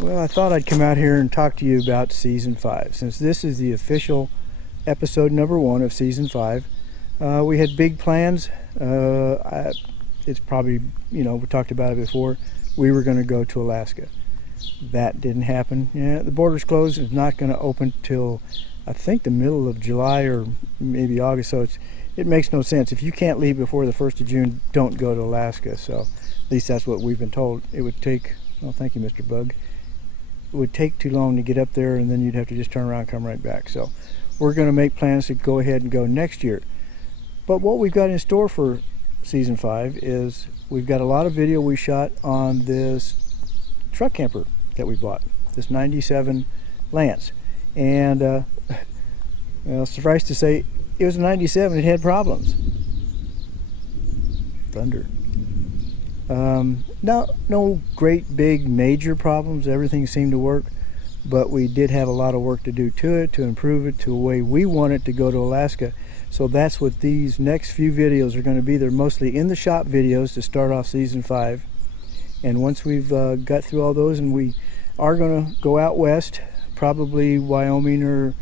Well, I thought I'd come out here and talk to you about Season 5. Since this is the official episode number 1 of Season 5, we had big plans. It's probably, we talked about it before. We were going to go to Alaska. That didn't happen. Yeah, the border's closed. It's not going to open till, I think, the middle of July or maybe August. So it makes no sense. If you can't leave before the 1st of June, don't go to Alaska. So at least that's what we've been told. It would take, oh, thank you, Mr. Bug. It would take too long to get up there, and then you'd have to just turn around and come right back. So we're going to make plans to go ahead and go next year. But what we've got in store for Season 5 is we've got a lot of video we shot on this truck camper that we bought, this 97 Lance. And well, suffice to say, it was a 97. It had thunder. No great big major problems. Everything seemed to work, but we did have a lot of work to do to it, to improve it to a way we want it to go to Alaska. So that's what these next few videos are going to be. They're mostly in the shop videos to start off Season 5. And once we've got through all those, and we are going to go out west, probably Wyoming or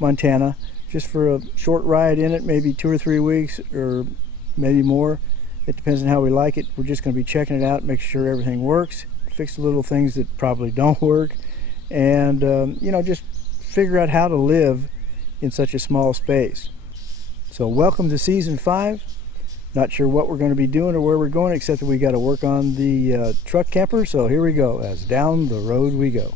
Montana, just for a short ride in it, maybe 2 or 3 weeks or maybe more. It depends on how we like it. We're just going to be checking it out, making sure everything works, fix the little things that probably don't work, and just figure out how to live in such a small space. So welcome to Season 5. Not sure what we're going to be doing or where we're going, except that we got to work on the truck camper. So here we go, as down the road we go.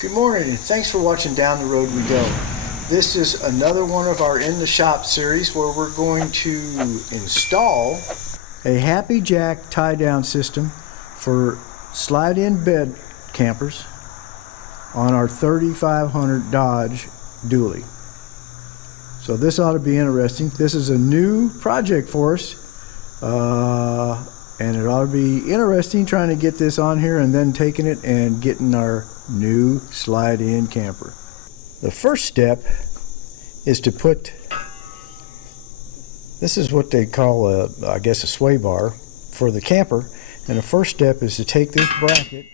Good morning, and thanks for watching Down the Road We Go. This is another one of our In the Shop series where we're going to install a Happy Jack tie-down system for slide-in bed campers on our 3500 Dodge dually. So this ought to be interesting. This is a new project for us, and it ought to be interesting trying to get this on here and then taking it and getting our new slide-in camper. The first step is to put, this is what they call I guess a sway bar for the camper, and the first step is to take this bracket,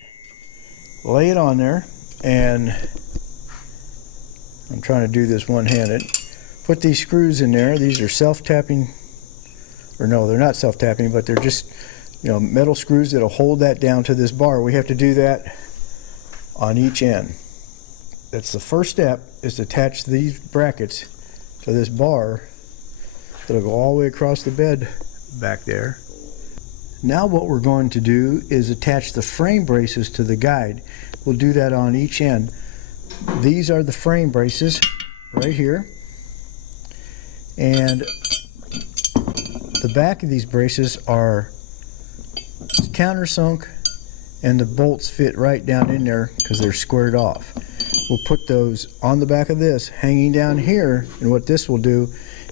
lay it on there, and I'm trying to do this one-handed. Put these screws in there. These are self-tapping, or no, they're not self-tapping, but they're just metal screws that'll hold that down to this bar. We have to do that on each end. That's the first step, is to attach these brackets to this bar that'll go all the way across the bed back there. Now what we're going to do is attach the frame braces to the guide. We'll do that on each end. These are the frame braces right here, and the back of these braces are countersunk, and the bolts fit right down in there because they're squared off. We'll put those on the back of this, hanging down here, and what this will do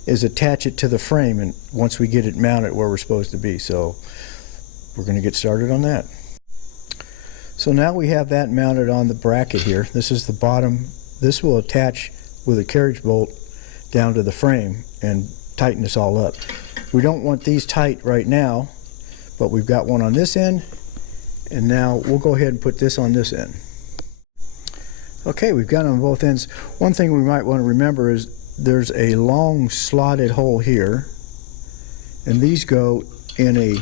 is attach it to the frame, and once we get it mounted where we're supposed to be. So we're going to get started on that. So now we have that mounted on the bracket here. This is the bottom. This will attach with a carriage bolt down to the frame and tighten this all up. We don't want these tight right now, but we've got one on this end, and now we'll go ahead and put this on this end. Okay, we've got it on both ends. One thing we might want to remember is there's a long slotted hole here, and these go in a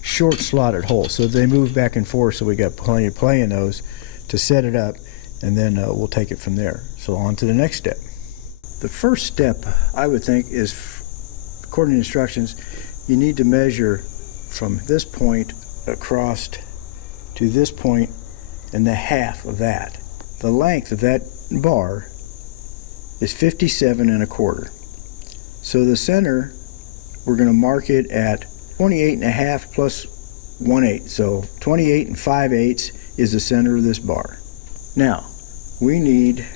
short slotted hole, so they move back and forth, so we got plenty of play in those to set it up, and then we'll take it from there. So on to the next step. The first step, I would think, is, according to instructions, you need to measure from this point across to this point and the half of that. The length of that bar is 57 1/4. So the center, we're going to mark it at 28.5 plus 1/8. So 28 5/8 is the center of this bar. Now, we need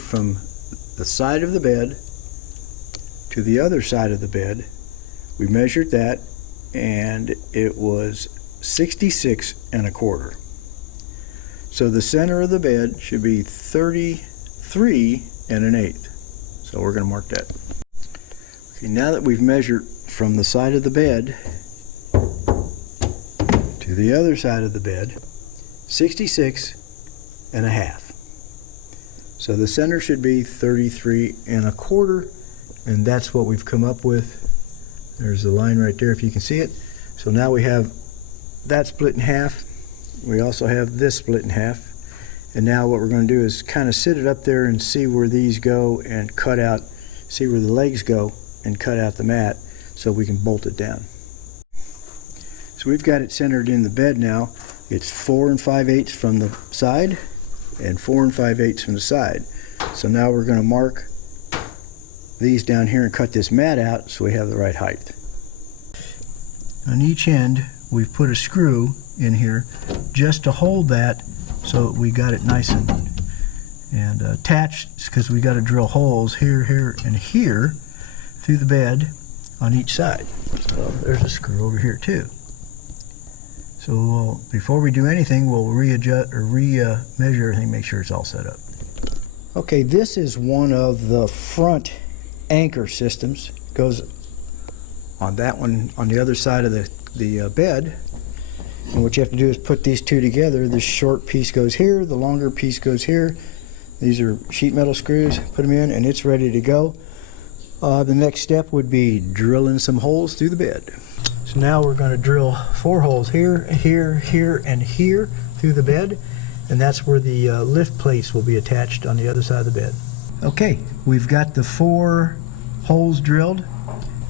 from the side of the bed to the other side of the bed, we measured that, and it was 66 1/4. So the center of the bed should be 33 1/8. So So we're going to mark that. Okay, now that we've measured from the side of the bed to the other side of the bed, 66.5. So the center should be 33.25, and that's what we've come up with. There's the line right there if you can see it. So now we have that split in half. We also have this split in half. And now what we're going to do is kind of sit it up there and see where these go and cut out, see where the legs go and cut out the mat so we can bolt it down. So we've got it centered in the bed now. It's 4 5/8 from the side and 4 5/8 from the side. So now we're going to mark these down here and cut this mat out so we have the right height. On each end we've put a screw in here just to hold that so we got it nice and attached, because we got to drill holes here, here, and here through the bed on each side. So there's a screw over here too. So before we do anything, we'll readjust or measure everything, make sure it's all set up. Okay, this is one of the front anchor systems. It goes on that one on the other side of the bed. And what you have to do is put these two together. This short piece goes here, the longer piece goes here. These are sheet metal screws. Put them in and it's ready to go. The next step would be drilling some holes through the bed. So now we're going to drill 4 holes here, here, here, and here through the bed. And that's where the lift plates will be attached on the other side of the bed. Okay, we've got the 4 holes drilled.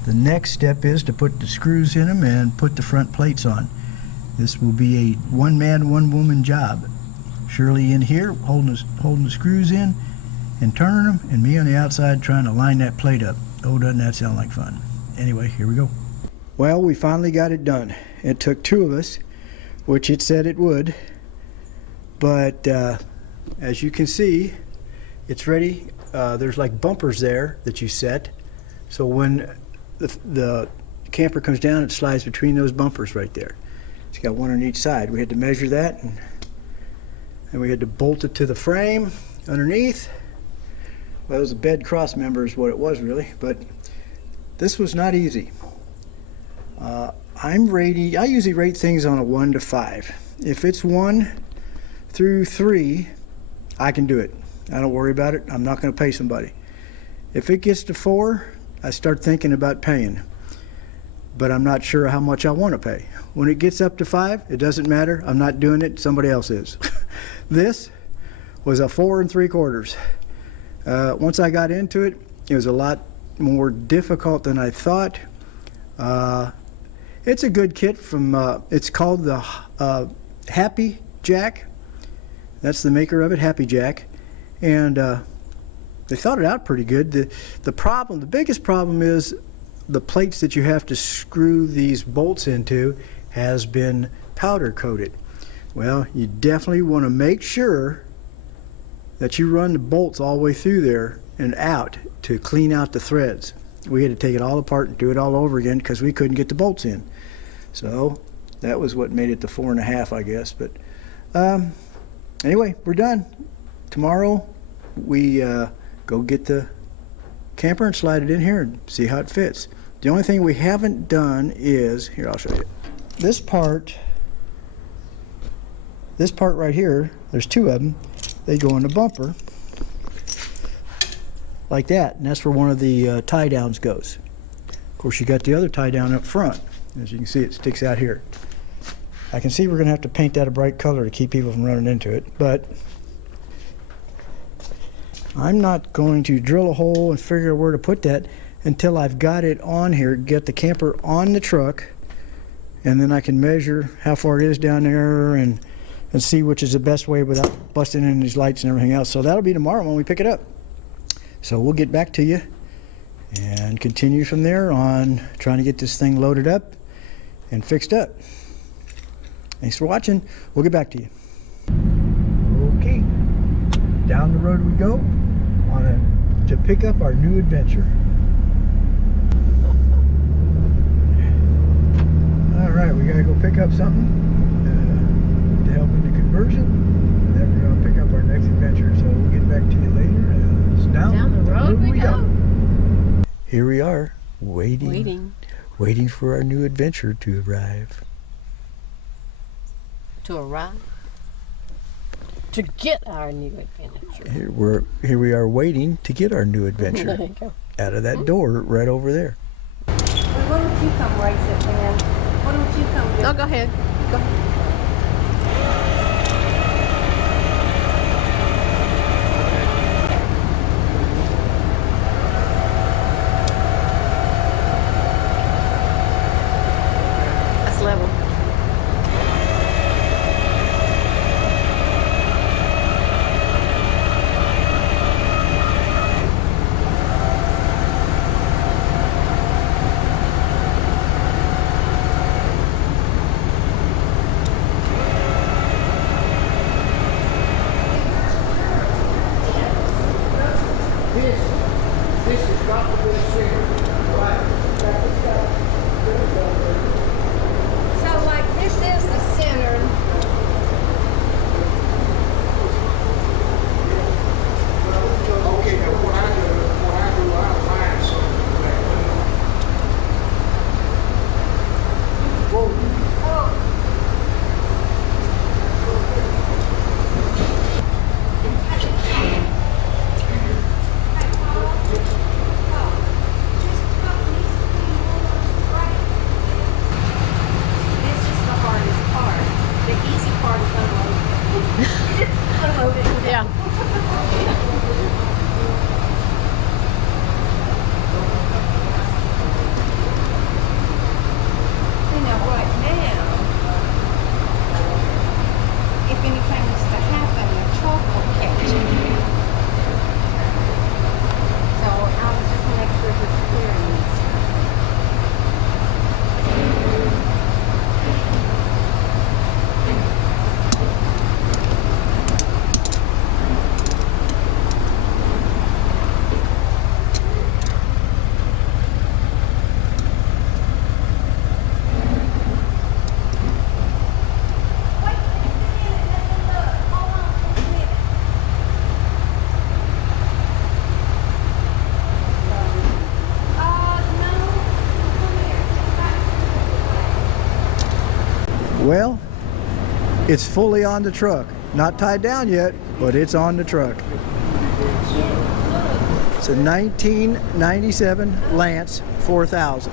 The next step is to put the screws in them and put the front plates on. This will be a one-man, one-woman job. Shirley in here holding the screws in and turning them, and me on the outside trying to line that plate up. Oh, doesn't that sound like fun? Anyway, here we go. Well, we finally got it done. It took 2 of us, which it said it would. But as you can see, it's ready. There's like bumpers there that you set. So when the camper comes down, it slides between those bumpers right there. It's got one on each side. We had to measure that, and we had to bolt it to the frame underneath. Well, it was a bed cross member is what it was really, but this was not easy. I usually rate things on a 1 to 5. If it's 1 through 3, I can do it. I don't worry about it. I'm not going to pay somebody. If it gets to 4, I start thinking about paying, but I'm not sure how much I want to pay. When it gets up to 5, it doesn't matter. I'm not doing it. Somebody else is. This was a 4 3/4. Once I got into it, it was a lot more difficult than I thought. It's a good kit from, it's called the Happy Jack. That's the maker of it, Happy Jack. And they thought it out pretty good. The biggest problem is the plates that you have to screw these bolts into has been powder coated. Well, you definitely want to make sure that you run the bolts all the way through there and out to clean out the threads. We had to take it all apart and do it all over again because we couldn't get the bolts in. So that was what made it the 4 1/2, I guess. But anyway, we're done. Tomorrow we go get the camper and slide it in here and see how it fits. The only thing we haven't done is, here, I'll show you. This part right here, there's 2 of them. They go in the bumper like that, and that's where one of the tie downs goes. Of course, you got the other tie down up front. As you can see, it sticks out here. I can see we're going to have to paint that a bright color to keep people from running into it, but I'm not going to drill a hole and figure out where to put that until I've got it on here, get the camper on the truck, and then I can measure how far it is down there and see which is the best way without busting in these lights and everything else. So that'll be tomorrow when we pick it up. So we'll get back to you and continue from there on trying to get this thing loaded up and fixed up. Thanks for watching. We'll get back to you. Okay, down the road we go to pick up our new adventure. All right, we gotta go pick up something to help in the conversion. And then we're gonna pick up our next adventure. So we'll get back to you later. Down the road we go. here we are, waiting for our new adventure to arrive. To arrive? To get our new adventure. Here we are waiting to get our new adventure. There you go. Out of that door right over there. Well, why don't you come race it then? Why don't you come do it? No, go ahead. Go ahead. That's level. This has got to be center. Right. So, like, this is the center. Okay, now what I do, I find something back. Whoa. This is the hardest part. The easy part is unloading. Unloading. Yeah. See, now right now, if anything was to happen, the truck will catch it. So I was just make sure it's clearing this. Well, it's fully on the truck. Not tied down yet, but it's on the truck. It's a 1997 Lance 4000.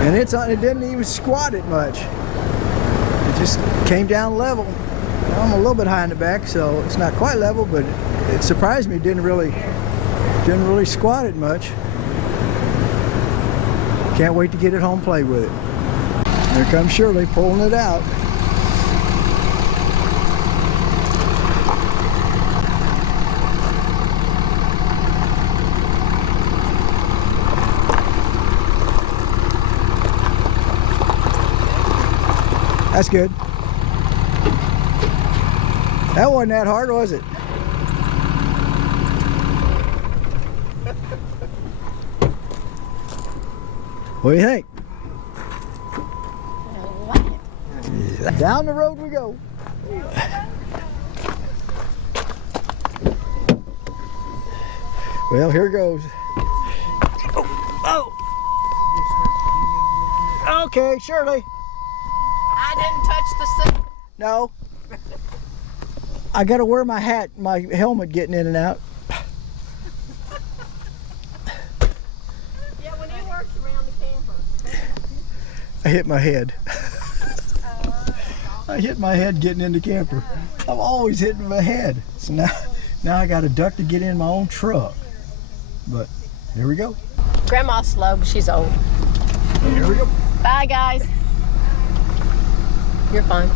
And it's on, it didn't even squat it much. It just came down level. Now, I'm a little bit high in the back, so it's not quite level, but it surprised me. It didn't really squat it much. Can't wait to get it home and play with it. Here comes Shirley pulling it out. That's good. That wasn't that hard, was it? What do you think? I like it. Down the road we go. Well, here goes. Oh. Okay, Shirley. I didn't touch the seat. No. I gotta wear my hat, my helmet getting in and out. Yeah, when he works around the camper. I hit my head. I hit my head getting in the camper. I'm always hitting my head. So now I got a duck to get in my own truck. But here we go. Grandma's slow, but she's old. Here we go. Bye, guys. You're fine.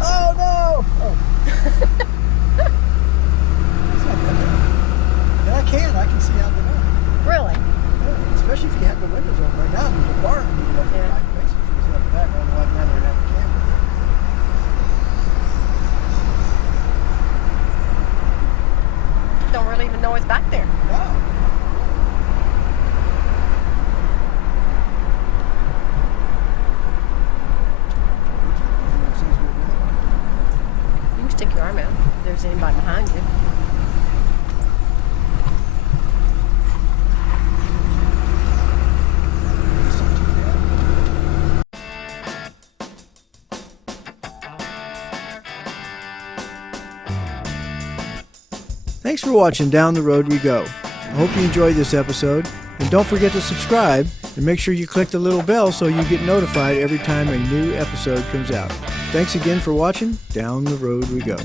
Oh no! Oh. And I can see out the door. Really? Yeah, especially if you have the windows open. Right now there's a bar. Yeah. Basically, you see out the back. I don't know why now they'd have a camera. Don't really even know it's back there. No. there's anybody behind you. Thanks for watching Down the Road We Go. I hope you enjoyed this episode, and don't forget to subscribe and make sure you click the little bell so you get notified every time a new episode comes out. Thanks again for watching Down the Road We Go.